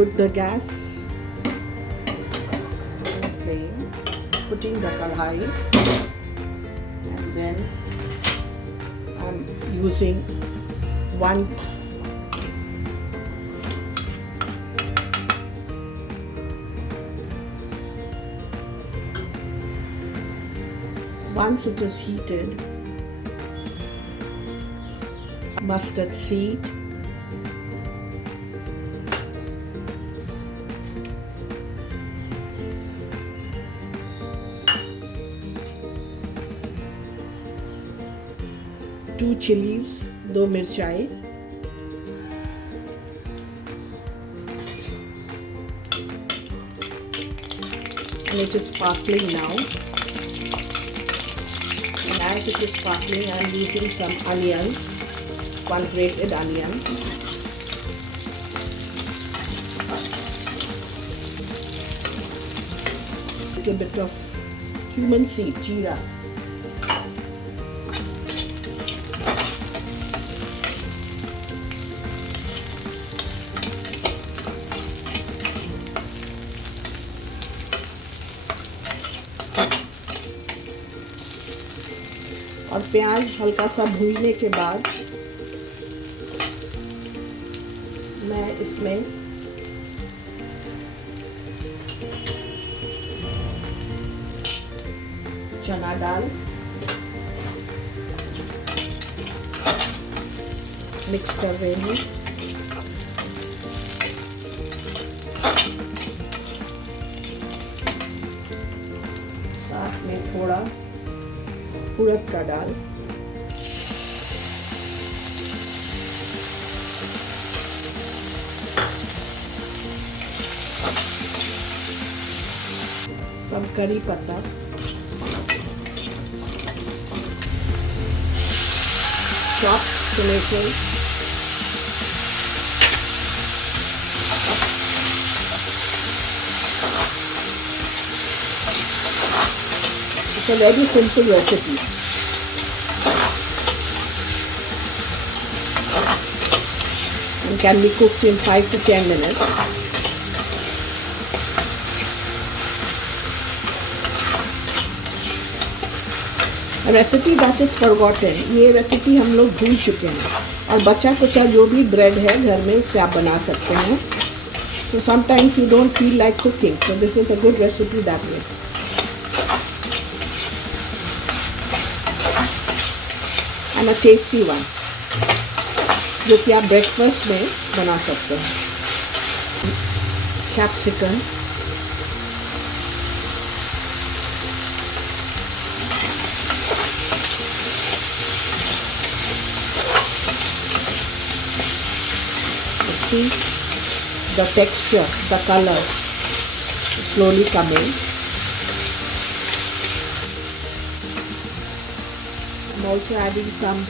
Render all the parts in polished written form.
put the gas on the flame, putting the kadhai, and then I'm using one once it is heated, mustard seed, two chilies, दो मिर्चाई, and it is sparkling now. And as it is sparkling, I am using some onions, one grated onion, little bit of cumin seed, jeera, और प्याज हल्का सा भूनने के बाद मैं इसमें चना दाल मिक्स कर रही हूँ। साथ में थोड़ा उड़द का दाल, some करी पत्ता, chopped tomatoes, it's a very simple recipe. And can be cooked in 5 to 10 minutes. A recipe that is forgotten. ये रेसिपी हम लोग भूल चुके हैं और बचा कुचा जो भी ब्रेड है घर में उससे आप बना सकते हैं. So sometimes you don't feel like cooking. So this is a good recipe that way. And a tasty one, जो कि आप ब्रेकफास्ट में बना सकते हैं. Capsicum, see the texture, the color slowly coming. I'm also adding some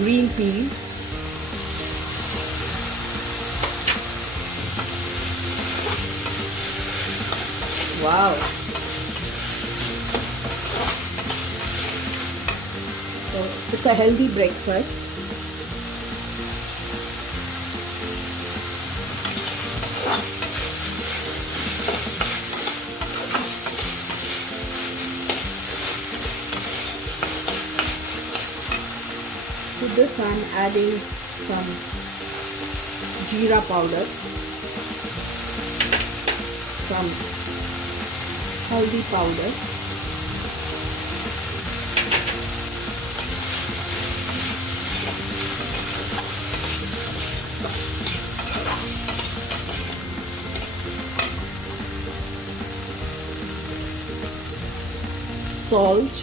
green peas, wow. So it's a healthy breakfast. To this I am adding some jeera powder, some haldi powder, salt,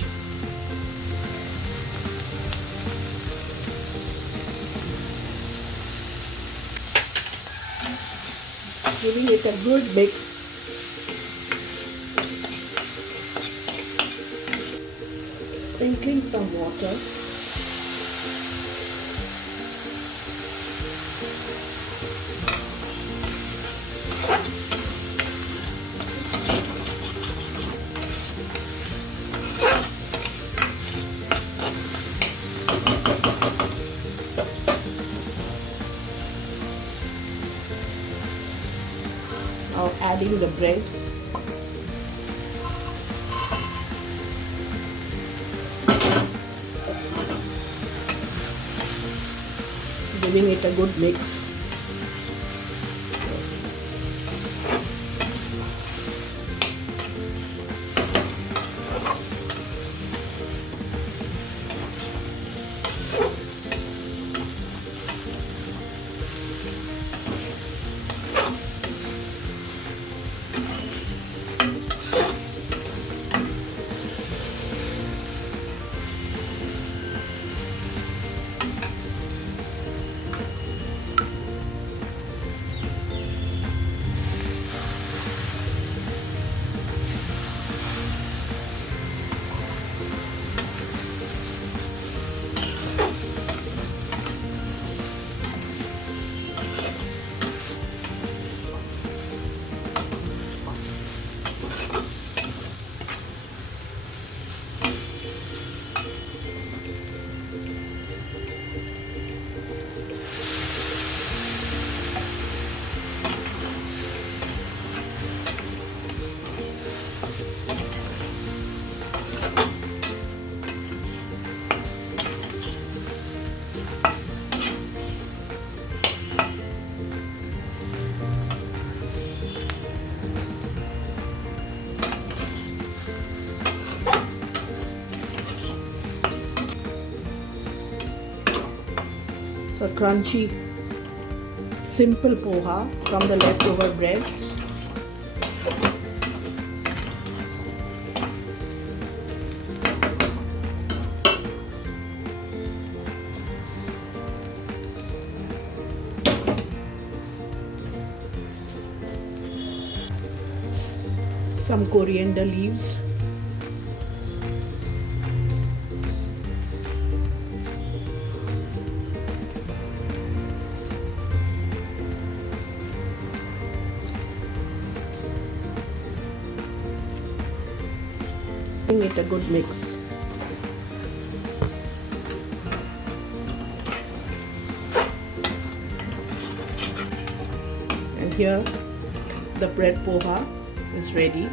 giving it a good mix. Sprinkling some water. of adding the breads. Giving it a good mix. So crunchy, simple poha from the leftover breads. Some coriander leaves. Giving it a good mix. And here the bread poha is ready.